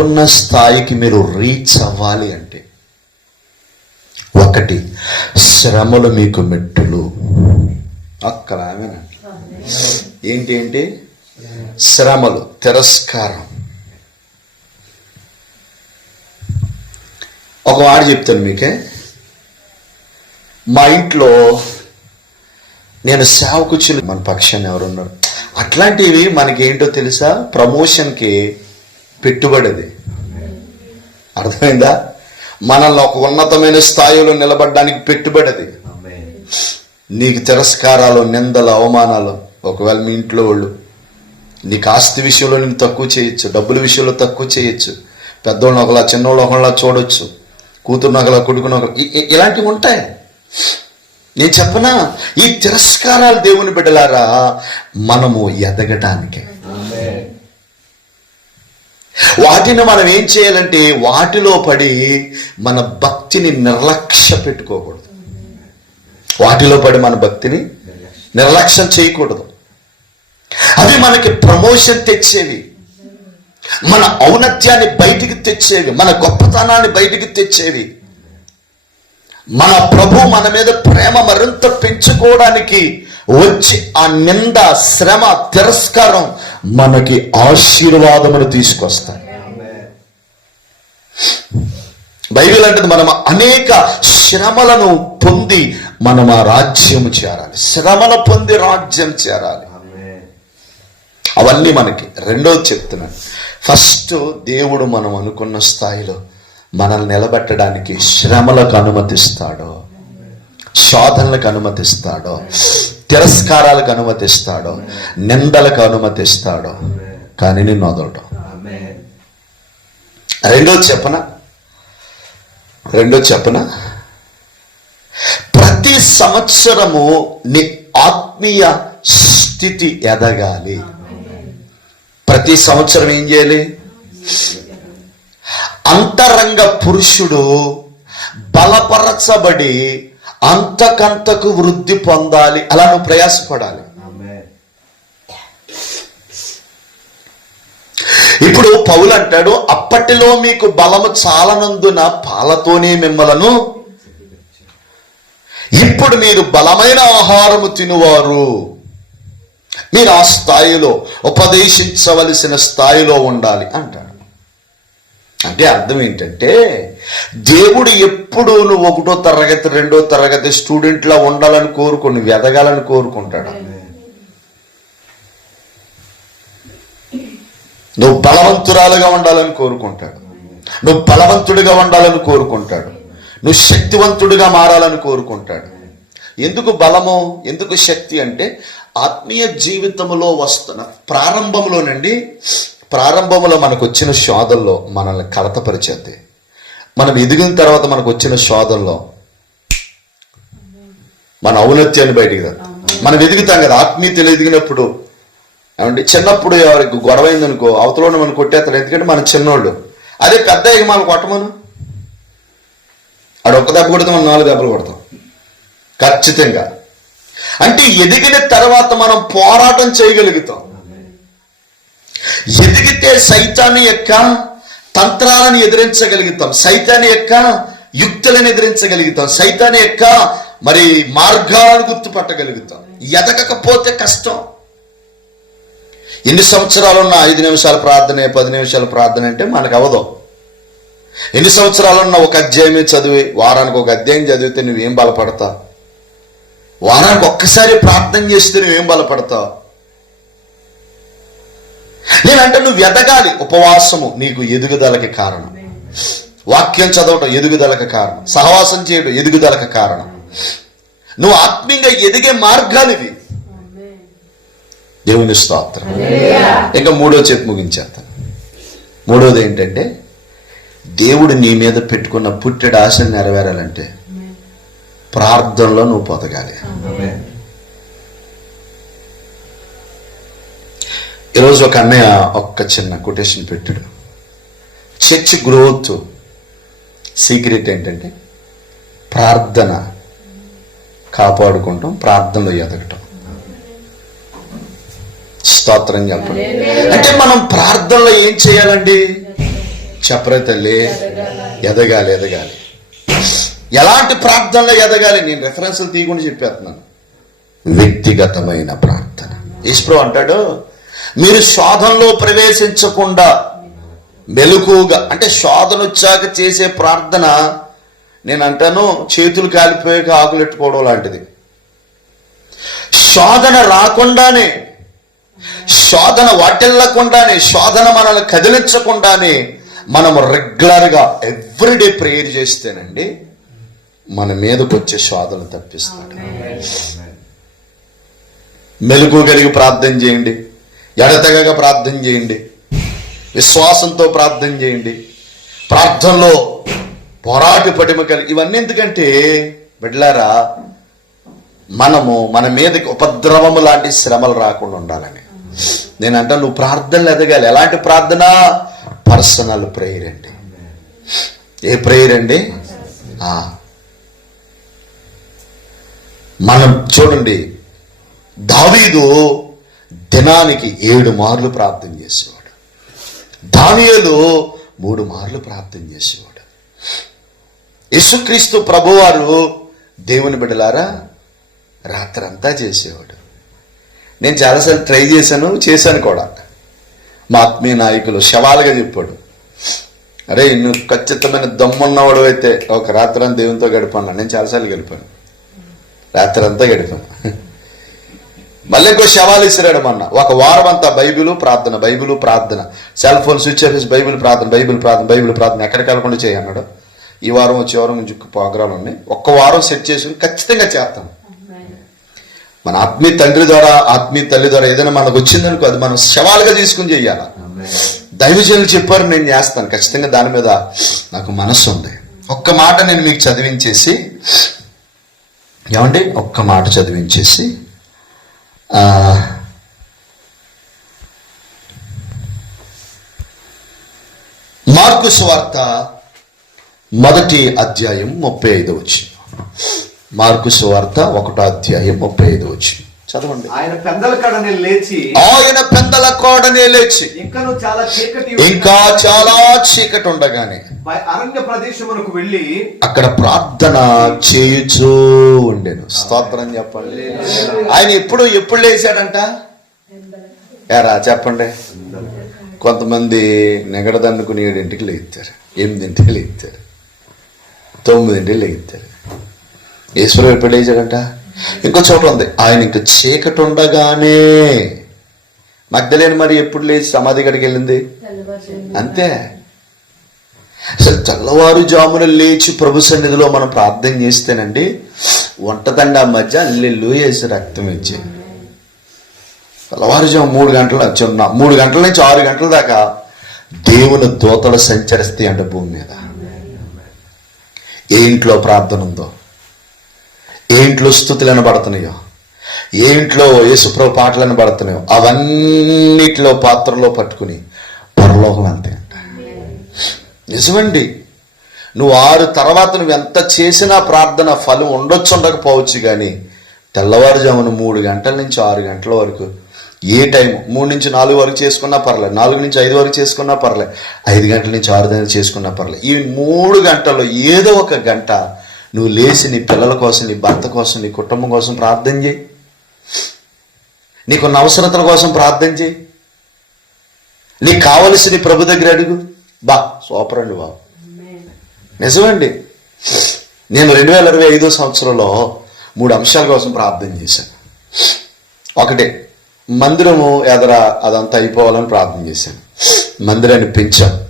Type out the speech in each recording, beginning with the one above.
అనుకున్న స్థాయికి మీరు రీచ్ అవ్వాలి అంటే ఒకటి శ్రమలు మీకు మెట్టులు. అక్కడ ఆమెనండి ఏంటి ఏంటి శ్రమలు తిరస్కారం. ఒక వాడు చెప్తాను మీకే. మా ఇంట్లో నేను సేవకుచ్చులు మన పక్షాన్ని ఎవరున్నారు? అట్లాంటివి మనకి ఏంటో తెలుసా? ప్రమోషన్కి పెట్టుబడిది. అర్థమైందా? మనల్ని ఒక ఉన్నతమైన స్థాయిలో నిలబడడానికి పెట్టుబడిది. నీకు తిరస్కారాలు నిందలు అవమానాలు ఒకవేళ మీ ఇంట్లో వాళ్ళు నీకు ఆస్తి విషయంలో నేను తక్కువ చేయొచ్చు డబ్బుల విషయంలో తక్కువ చేయొచ్చు పెద్దోళ్ళని ఒకలా చిన్నోళ్ళు ఒకలా చూడొచ్చు కూతురు ఒకలా కొడుకుని ఇలాంటివి ఉంటాయి. నేను చెప్పనా? ఈ తిరస్కారాలు దేవుని బిడ్డలారా మనము ఎదగటానికే. వాటిని మనం ఏం చేయాలంటే వాటిలో పడి మన భక్తిని నిర్లక్ష్య పెట్టుకోకూడదు. వాటిలో పడి మన భక్తిని నిర్లక్ష్యం చేయకూడదు. అవి మనకి ప్రమోషన్ తెచ్చేవి మన ఔన్నత్యాన్ని బయటికి తెచ్చేవి మన గొప్పతనాన్ని బయటికి తెచ్చేవి మన ప్రభు మన మీద ప్రేమ మరింత పెంచుకోవడానికి వచ్చి ఆ నింద శ్రమ తిరస్కారం మనకి ఆశీర్వాదమును తీసుకొస్తాయి. బైబిల్ అంటే మనం అనేక శ్రమలను పొంది మనం ఆ రాజ్యం చేరాలి. శ్రమను పొంది రాజ్యం చేరాలి. అవన్నీ మనకి రెండోది చెప్తున్నాను ఫస్ట్ దేవుడు మనం అనుకున్న స్థాయిలో మనల్ని నిలబెట్టడానికి శ్రమలకు అనుమతిస్తాడో శోధనలకు అనుమతిస్తాడో తిరస్కారాలకు అనుమతిస్తాడో నిందలకు అనుమతిస్తాడో కానీ నిన్ను వదలటం రెండో చెప్పన? రెండో చెప్పన? ప్రతి సంవత్సరము నీ ఆత్మీయ స్థితి ఎదగాలి. ప్రతి సంవత్సరం ఏం చేయాలి? అంతరంగ పురుషుడు బలపరచబడి అంతకంతకు వృద్ధి పొందాలి. అలా నువ్వు ప్రయాసపడాలి. ఇప్పుడు పౌలు అంటాడు అప్పటిలో మీకు బలము చాలనందున పాలతోనే మిమ్మలను ఇప్పుడు మీరు బలమైన ఆహారము తినువారు. మీరు ఆ స్థాయిలో ఉపదేశించవలసిన స్థాయిలో ఉండాలి అంటాడు. అంటే అర్థం ఏంటంటే దేవుడు ఎప్పుడు నువ్వు ఒకటో తరగతి రెండో తరగతి స్టూడెంట్లా ఉండాలని కోరుకో నువ్వు ఎదగాలని కోరుకుంటాడు? నువ్వు బలవంతురాలుగా ఉండాలని కోరుకుంటాడు. నువ్వు బలవంతుడిగా ఉండాలని కోరుకుంటాడు. నువ్వు శక్తివంతుడిగా మారాలని కోరుకుంటాడు. ఎందుకు బలము? ఎందుకు శక్తి అంటే ఆత్మీయ జీవితంలో వస్తున్న ప్రారంభంలోనండి ప్రారంభంలో మనకు వచ్చిన శోధల్లో మనల్ని కలతపరిచేది. మనం ఎదిగిన తర్వాత మనకు వచ్చిన శోధనలో మన ఔన్నత్యాన్ని బయటికి మనం ఎదుగుతాం కదా ఆత్మీయతలు ఎదిగినప్పుడు. ఏమంటే చిన్నప్పుడు ఎవరికి గొడవ అయిందనుకో అవతల మనం కొట్టేస్తాడు. ఎందుకంటే మన చిన్నోళ్ళు. అదే పెద్ద అయ్యి మనం కొట్టమను. ఆడు ఒక్క దెబ్బ కొడితే మనం నాలుగు దెబ్బలు కొడతాం. ఖచ్చితంగా. అంటే ఎదిగిన తర్వాత మనం పోరాటం చేయగలుగుతాం. ఎదిగితే సైతాన్ని యొక్క తంత్రాలను ఎదిరించగలుగుతాం. సైతాన్ని యొక్క యుక్తులను ఎదిరించగలుగుతాం. సైతాన్ని యొక్క మరి మార్గాలను గుర్తుపట్టగలుగుతాం. ఎదగకపోతే కష్టం. ఎన్ని సంవత్సరాలు ఉన్న ఐదు నిమిషాల ప్రార్థన పది నిమిషాల ప్రార్థన అంటే మనకు అవదు. ఎన్ని సంవత్సరాలు ఉన్న ఒక అధ్యాయమే చదివి వారానికి ఒక అధ్యాయం చదివితే నువ్వేం బలపడతావు? వారానికి ఒక్కసారి ప్రార్థన చేస్తే నువ్వేం బలపడతావు? నేనంటే నువ్వు ఎదగాలి. ఉపవాసము నీకు ఎదుగుదలకి కారణం. వాక్యం చదవటం ఎదుగుదలకు కారణం. సహవాసం చేయడం ఎదుగుదలకు కారణం. నువ్వు ఆత్మీయంగా ఎదిగే మార్గాలు ఇవి. దేవుని స్తోత్రం. ఇంకా మూడో చెప్పు ముగించేస్తాను మూడోది ఏంటంటే దేవుడు నీ మీద పెట్టుకున్న పుట్టెడు ఆశను నెరవేరాలంటే ప్రార్థనలో నువ్వు పొదగాలి. ఈరోజు ఒక అన్నయ్య ఒక్క చిన్న కొటేషన్ పెట్టాడు. చర్చ్ గ్రోత్ సీక్రెట్ ఏంటంటే ప్రార్థన కాపాడుకుంటాం ప్రార్థనలో ఎదగటం. స్తోత్రం చెప్పండి. అంటే మనం ప్రార్థనలో ఏం చేయాలండి? చెప్పరే తల్లి? ఎదగాలి. ఎదగాలి ఎలాంటి ప్రార్థనలో ఎదగాలి? నేను రెఫరెన్స్లు తీయకుండా చెప్పేస్తున్నాను. వ్యక్తిగతమైన ప్రార్థన. ఈశ్వరు అంటాడు మీరు శోధనలో ప్రవేశించకుండా మెలకుగా అంటే శోధన వచ్చాక చేసే ప్రార్థన నేను అంటాను చేతులు కాలిపోయాక ఆకులెట్టుకోవడం లాంటిది. శోధన రాకుండానే శోధన వాటిల్లకుండానే శోధన మనల్ని కదిలించకుండానే మనం రెగ్యులర్గా ఎవ్రీడే ప్రేయర్ చేస్తేనండి మన మీదకి వచ్చే శోధన తప్పిస్తాడు. మెలకు కలిగి ప్రార్థన చేయండి. ఎడతెగక ప్రార్థన చేయండి. విశ్వాసంతో ప్రార్థన చేయండి. ప్రార్థనలో పోరాటు పటిమ కలిగి ఇవన్నీ ఎందుకంటే బిడ్లారా మనము మన మీదకి ఉపద్రవము లాంటి శ్రమలు రాకుండా ఉండాలని నేను అంటా నువ్వు ప్రార్థనలు ఎదగాలి. ఎలాంటి ప్రార్థన? పర్సనల్ ప్రేయర్ అండి. ఏ ప్రేయర్ అండి? మనం చూడండి దావీదు దినానికి ఏడు మార్లు ప్రార్థన చేసేవాడు. దానియలు మూడు మార్లు ప్రార్థన చేసేవాడు. యేసుక్రీస్తు ప్రభువారు దేవుని బిడ్డలారా రాత్రంతా చేసేవాడు. నేను చాలాసార్లు ట్రై చేశాను చేశాను కూడా. మా ఆత్మీయ నాయకులు శవాలుగా చెప్పాడు. అరే నువ్వు ఖచ్చితమైన దమ్మున్నవాడు అయితే ఒక రాత్రి దేవునితో గడిపాను. నేను చాలాసార్లు గడిపాను. రాత్రంతా గడిపాను. మళ్ళీ ఇంకో శవాలు ఇసిరాడు మొన్న. ఒక వారం అంతా బైబిల్ ప్రార్థన బైబిల్ ప్రార్థన. Cell phone switch off Bible ప్రార్థన బైబిల్ ప్రార్థన బైబిల్ ప్రార్థన. ఎక్కడికి వెళ్ళకుండా చేయి అన్నాడు. ఈ వారం వచ్చే వారం నుంచి ప్రోగ్రాలు ఉన్నాయి ఒక్క వారం సెట్ చేసుకుని ఖచ్చితంగా చేస్తాను మన ఆత్మీయ తండ్రి ద్వారా ఆత్మీయ తల్లి ద్వారా ఏదైనా మనకు వచ్చిందనుకో అది మనం శవాలుగా తీసుకుని చెయ్యాలి దైవజనులు చెప్పారు నేను చేస్తాను. ఖచ్చితంగా దాని మీద నాకు మనస్సు ఉంది. ఒక్క మాట నేను మీకు చదివించేసి ఏమండి? ఒక్క మాట చదివించేసి మార్కు స్వార్త మొదటి అధ్యాయం ముప్పై ఐదు వచ్చింది మార్కు స్వార్త ఒకటో అధ్యాయం ముప్పై ఐదు వచ్చి చదవండి. ఆయన పెందల కడని లేచి ఆయన పెద్దల కోడనే లేచి ఇంకను చాలా చీకటి ఇంకా చాలా చీకటి ఉండగానే అరణ్య ప్రదేశమునకు వెళ్ళి అక్కడ ప్రార్థన చేయుచూ ఉండేను. స్తోత్రం చెప్పండి. ఆయన ఎప్పుడు ఎప్పుడు లేచాడంట? ఏరా చెప్పండి. కొంతమంది నెగడదన్నుకుని ఏడింటికి లేస్తారు ఎనిమిదింటికి లేస్తారు తొమ్మిదింటికి లేస్తారు ఈశ్వరుడు ఎప్పుడు లేచాడంట? ఇంకో చోట ఉంది. ఆయన ఇంక చీకటి ఉండగానే మధ్యలేని మరి ఎప్పుడు లేచి సమాధి గడికి వెళ్ళింది? అంతే. అసలు తెల్లవారుజామున లేచి ప్రభు సన్నిధిలో మనం ప్రార్థన చేస్తేనండి వంటతండా మధ్య అల్లెల్లు వేసి రక్తం ఇచ్చి. తెల్లవారుజాము మూడు గంటల చిన్న మూడు గంటల నుంచి ఆరు గంటల దాకా దేవుని దోతలు సంచరిస్తాయి అంట భూమి మీద. ఏ ఇంట్లో ప్రార్థన ఉందో? ఏ ఇంట్లో స్థుతులు వినబడుతున్నాయో ఏ ఇంట్లో యేసుప్రభు పాటలు వినబడుతున్నాయో అవన్నిటిలో పాత్రలో పట్టుకుని పరలోకం అంతే నిజమండి. నువ్వు ఆరు తర్వాత నువ్వు ఎంత చేసినా ప్రార్థన ఫలం ఉండొచ్చు ఉండకపోవచ్చు కానీ తెల్లవారుజామున మూడు గంటల నుంచి ఆరు గంటల వరకు ఏ టైం మూడు నుంచి నాలుగు వరకు చేసుకున్నా పర్లేదు. నాలుగు నుంచి ఐదు వరకు చేసుకున్నా పర్లేదు. ఐదు గంటల నుంచి ఆరు గంటలు చేసుకున్నా పర్లేదు. ఈ మూడు గంటల్లో ఏదో ఒక గంట నువ్వు లేచి నీ పిల్లల కోసం నీ భర్త కోసం నీ కుటుంబం కోసం ప్రార్థన చేయి. నీకున్న అవసరతల కోసం ప్రార్థన చేయి. నీకు కావలసిన ప్రభు దగ్గర అడుగు. బా సూపర్ అండి బాబు. నిజమండి. నేను రెండు వేల ఇరవై ఐదో సంవత్సరంలో మూడు అంశాల కోసం ప్రార్థన చేశాను. ఒకటి మందిరము ఎదర అదంతా అయిపోవాలని ప్రార్థన చేశాను. మందిరాన్ని పెంచాం.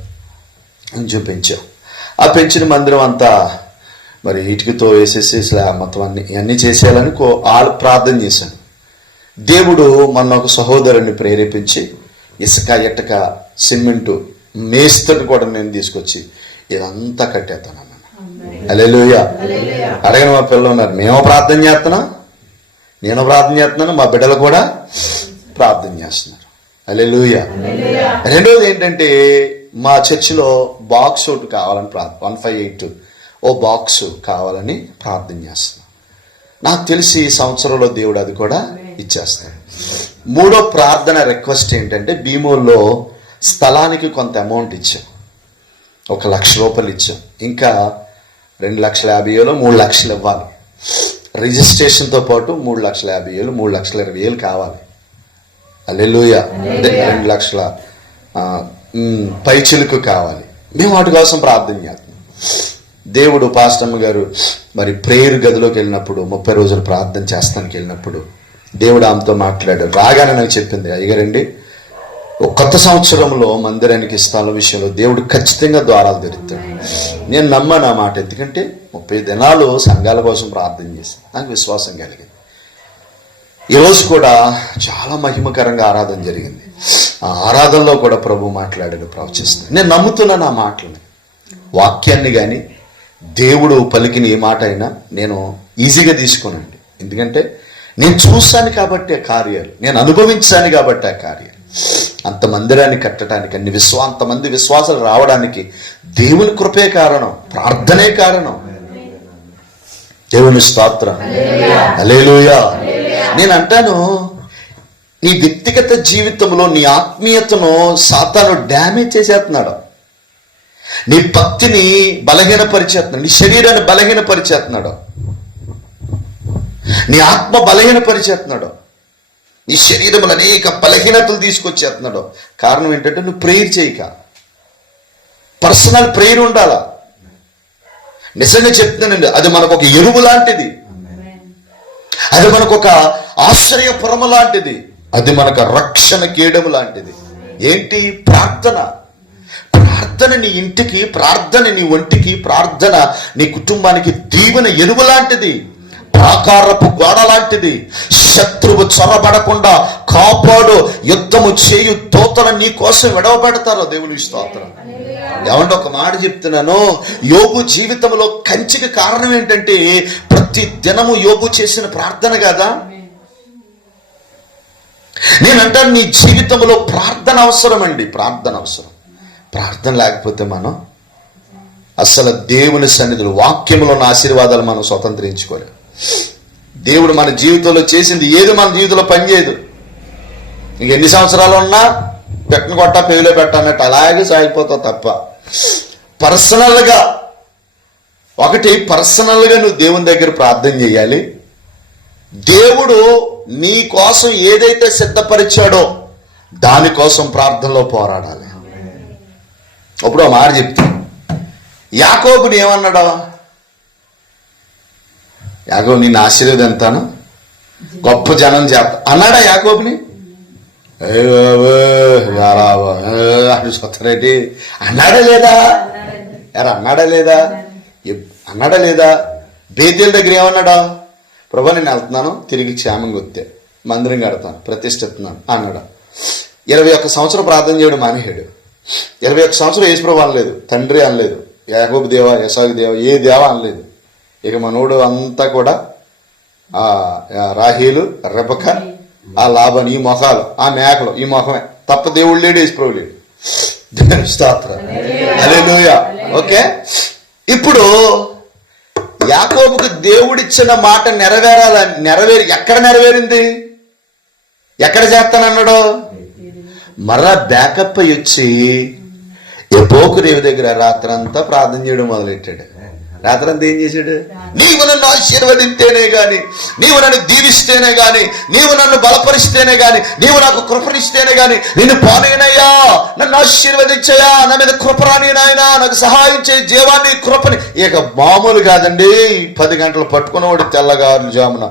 కొంచెం పెంచాం. ఆ పెంచిన మందిరం అంతా మరి ఇటుకతో వేసేసి స్లాబ్ మొత్తం అన్ని అన్నీ చేసేయాలని కో వాళ్ళు ప్రార్థన చేశాను దేవుడు మన ఒక సహోదరుని ప్రేరేపించి ఇసుక ఎట్టక సిమెంటు మేస్తని కూడా నేను తీసుకొచ్చి ఇదంతా కట్టేస్తాను అలెలుయ అడగని మా పిల్లలు ఉన్నారు. మేము ప్రార్థన చేస్తున్నాం నేను ప్రార్థన చేస్తున్నాను మా బిడ్డలు కూడా ప్రార్థన చేస్తున్నారు. అలెలుయ రెండోది ఏంటంటే మా చర్చిలో బాక్స్ ఒకటి కావాలని ప్రార్థన one five eight O box కావాలని ప్రార్థన చేస్తున్నాను నాకు తెలిసి ఈ సంవత్సరంలో దేవుడు అది కూడా ఇచ్చేస్తాడు. మూడో ప్రార్థన రిక్వెస్ట్ ఏంటంటే భీమోల్లో స్థలానికి కొంత అమౌంట్ ఇచ్చాం. ఒక లక్ష రూపాయలు ఇచ్చాం. ఇంకా రెండు లక్షల యాభై వేలు మూడు లక్షలు ఇవ్వాలి. రిజిస్ట్రేషన్తో పాటు మూడు లక్షల యాభై వేలు మూడు లక్షల ఇరవై వేలు కావాలి. అల్లెలుయ అంటే రెండు లక్షల ఆ, పైచిలుకు కావాలి. మేము వాటి కోసం ప్రార్థన చేస్తున్నాం. దేవుడు పాస్టమ్ గారు మరి ప్రేయర్ గదిలోకి వెళ్ళినప్పుడు ముప్పై రోజులు ప్రార్థన చేస్తానికి వెళ్ళినప్పుడు దేవుడు ఆమెతో మాట్లాడాడు. రాగానే నాకు చెప్పింది అయ్యగారండి ఒక కొత్త సంవత్సరంలో మందిరానికి స్థలం విషయంలో దేవుడు ఖచ్చితంగా ద్వారాలు తెరుస్తాడు. నేను నమ్మాను ఆ మాట ఎందుకంటే ముప్పై దినాలు సంఘాల కోసం ప్రార్థన చేశాను. నాకు విశ్వాసం కలిగింది. ఈరోజు కూడా చాలా మహిమకరంగా ఆరాధన జరిగింది. ఆ ఆరాధనలో కూడా ప్రభు మాట్లాడాడు ప్రవచిస్తాను నేను నమ్ముతున్నాను ఆ మాటలని. వాక్యాన్ని కానీ దేవుడు పలికిన ఏ మాట అయినా నేను ఈజీగా తీసుకోనండి. ఎందుకంటే నేను చూశాను కాబట్టి ఆ కార్యాలు నేను అనుభవించాను కాబట్టి ఆ కార్యాలు. అంత మందిరాన్ని కట్టడానికి అన్ని విశ్వా అంతమంది విశ్వాసాలు రావడానికి దేవుని కృపే కారణం ప్రార్థనే కారణం. దేవుని స్తోత్రం. అలేలుయా నేను అంటాను నీ వ్యక్తిగత జీవితంలో నీ ఆత్మీయతను సాతాను డ్యామేజ్ చేసేస్తున్నాడు. నీ భక్తిని బలహీనపరిచేస్తున్నాడు. నీ శరీరాన్ని బలహీనపరిచేస్తున్నాడు. నీ ఆత్మ బలహీనపరిచేస్తున్నాడు. నీ శరీరంలో అనేక బలహీనతలు తీసుకొచ్చేస్తున్నాడు. కారణం ఏంటంటే నువ్వు ప్రేయర్ చేయక. పర్సనల్ ప్రేయర్ ఉండాలా? నిజంగా చెప్తున్నానండి అది మనకు ఒక ఎరువు లాంటిది. అది మనకు ఒక ఆశ్చర్యపురము లాంటిది. అది మనకు రక్షణ కేయడం లాంటిది. ఏంటి? ప్రార్థన. ప్రార్థన నీ ఇంటికి ప్రార్థన నీ ఒంటికి ప్రార్థన నీ కుటుంబానికి దీవెన ఎరువు లాంటిది ప్రాకారపు గోడ లాంటిది. శత్రువు చొరబడకుండా కాపాడు యుద్ధము చేయు దోతలు నీ కోసం విడవబెడతారు దేవుని స్తోత్రం. ఏమంటే ఒక మాట చెప్తున్నాను. యోగు జీవితంలో కంచికి కారణం ఏంటంటే ప్రతి దినము యోగు చేసిన ప్రార్థన కదా? నేనంటాను నీ జీవితంలో ప్రార్థన అవసరం అండి ప్రార్థన అవసరం. ప్రార్థన లేకపోతే మనం అసలు దేవుని సన్నిధులు వాక్యములో ఉన్న ఆశీర్వాదాలు మనం స్వతంత్రించుకోలేం. దేవుడు మన జీవితంలో చేసింది ఏది మన జీవితంలో పనిచేయదు ఇంక ఎన్ని సంవత్సరాలు ఉన్నా పెట్టను కొట్ట పేరులో పెట్టన్నట్టు అలాగే సాగిపోతావు తప్ప. పర్సనల్గా ఒకటి పర్సనల్గా నువ్వు దేవుని దగ్గర ప్రార్థన చేయాలి. దేవుడు నీ కోసం ఏదైతే సిద్ధపరిచాడో దానికోసం ప్రార్థనలో పోరాడాలి. అప్పుడు ఆ మాట చెప్తా యాకోబుని ఏమన్నాడా? యాకోబు నిన్ను ఆశీర్వదింతాను గొప్ప జనం చేత అన్నాడా యాకోబుని? అటు సొత్తరేటి అన్నాడా లేదా? ఎరా అన్నాడా లేదా? అన్నాడా లేదా? బేతేల దగ్గర ఏమన్నాడా? ప్రభా నేను వెళ్తున్నాను. తిరిగి క్షేమంగా వస్తే మందిరం కడతాను. ప్రతిష్ఠిస్తున్నాను. అన్నాడు. ఇరవై ఒక్క సంవత్సరం ప్రార్థన చేయడం మానేశాడు. ఇరవై ఒక్క సంవత్సరం యేసుప్రభు అనలేదు తండ్రి అనలేదు యాగోబు దేవ యశాగు దేవ ఏ దేవ అనలేదు. ఇక మనోడు అంతా కూడా ఆ రాహీలు రెబక ఆ లాభం ఈ మొఖాలు ఆ మేకలు ఈ మొఖమే తప్ప దేవుడు లేడు యేసుప్రభు లేడు. ఓకే? ఇప్పుడు యాకోబుకు దేవుడిచ్చిన మాట నెరవేరాల నెరవేరి ఎక్కడ నెరవేరింది? ఎక్కడ చేస్తానన్నాడో? మరలా బ్యాకప్ అయ్యి వచ్చి ఎపోకు దేవి దగ్గర రాత్రంతా ప్రార్థన చేయడం మొదలెట్టాడు. రాత్రంతా ఏం చేశాడు? నీవు నన్ను ఆశీర్వదిస్తేనే గాని నీవు నన్ను దీవిస్తేనే గాని నీవు నన్ను బలపరిస్తేనే గాని నీవు నాకు కృపనిస్తేనే గాని నిన్ను పానేనయ్యా నన్ను ఆశీర్వదించయా నా మీద కృపరాని నాయనా నాకు సహాయం చేయి జీవాన్ని కృపని. ఇక మామూలు కాదండి. పది గంటలు పట్టుకున్నవాడు తెల్లగారు జామున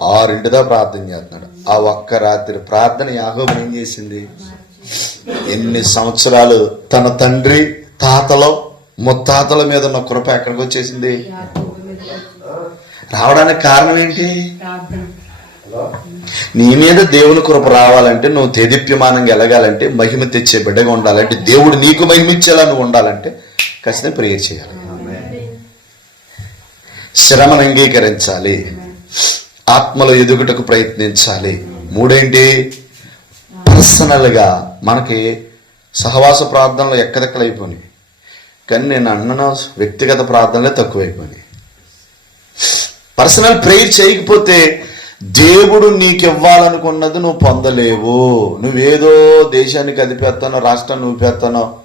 ఆరింటిదా ప్రార్థన చేస్తున్నాడు. ఆ ఒక్క రాత్రి ప్రార్థన యాగోబు ఏం చేసింది? ఎన్ని సంవత్సరాలు తన తండ్రి తాతలో ముత్తాతల మీద ఉన్న కృప ఎక్కడికి వచ్చేసింది? రావడానికి కారణం ఏంటి? నీ మీద దేవుని కృప రావాలంటే నువ్వు తెదిప్యమానంగా ఎలగాలంటే మహిమ తెచ్చే బిడ్డగా ఉండాలంటే దేవుడు నీకు మహిమ ఇచ్చేలా నువ్వు ఉండాలంటే ఖచ్చితంగా ప్రేయర్ చేయాలి. శ్రమను అంగీకరించాలి. ఆత్మలో ఎదుగుటకు ప్రయత్నించాలి. మూడేంటి? పర్సనల్గా మనకి సహవాస ప్రార్థనలు ఎక్కదెక్కలైపోయినాయి కానీ నేను అన్నను వ్యక్తిగత ప్రార్థనలే తక్కువైపోయినాయి పర్సనల్ ప్రేయర్ చేయకపోతే దేవుడు నీకు ఇవ్వాలనుకున్నది నువ్వు పొందలేవు. నువ్వేదో దేశానికి అదిపేస్తానో రాష్ట్రం నువ్వు పెత్తానో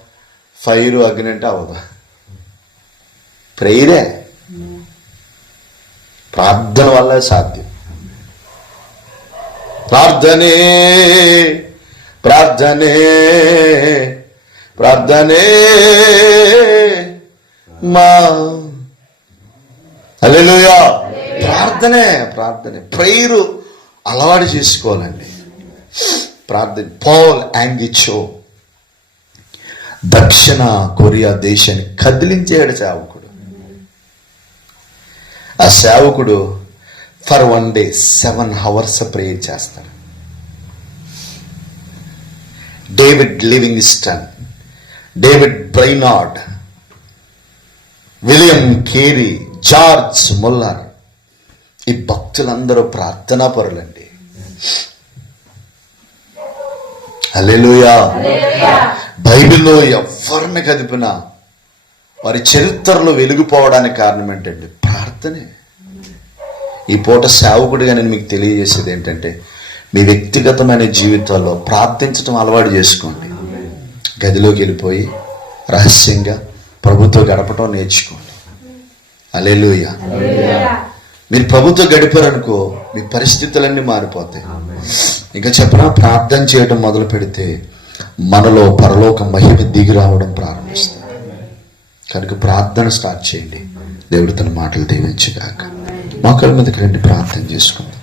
ఫైర్ అగ్ని అంటే అవదా ప్రేయరే ప్రార్థన వల్ల సాధ్యం. ప్రార్థనే ప్రార్థనే ప్రార్థనే మా హల్లెలూయా. ప్రార్థనే ప్రార్థనే. ప్రేయరు అలవాటు చేసుకోవాలండి. ప్రార్థన. Paul Yonggi Cho. దక్షిణ కొరియా దేశాన్ని కదిలించాడు సేవకుడు. ఆ సేవకుడు for one day seven hours prayer చేస్తాడు. David Livingstone David Brainerd William Carey George Muller ఈ భక్తులందరూ ప్రార్థనా పరులండి. హల్లెలూయా బైబిల్లో ఎవరిని కదిపినా వారి చరిత్రలో వెలిగిపోవడానికి కారణం ఏంటంటే ప్రార్థనే. ఈ పూట సేవకుడిగా నేను మీకు తెలియజేసేది ఏంటంటే మీ వ్యక్తిగతమైన జీవితాల్లో ప్రార్థించడం అలవాటు చేసుకోండి. గదిలోకి వెళ్ళిపోయి రహస్యంగా ప్రభుత్వం గడపటం నేర్చుకోండి. అలెలుయ మీరు ప్రభుత్వం గడిపారనుకో మీ పరిస్థితులన్నీ మారిపోతాయి. ఇంకా చెప్పిన ప్రార్థన చేయడం మొదలు పెడితే మనలో పరలోక మహిమ దిగి రావడం ప్రారంభిస్తుంది. కనుక ప్రార్థన స్టార్ట్ చేయండి. దేవుడు తన మాటలు దీవించగాక. మోకాళ్ళ మీదకి రండి ప్రార్థన చేసుకుందాం.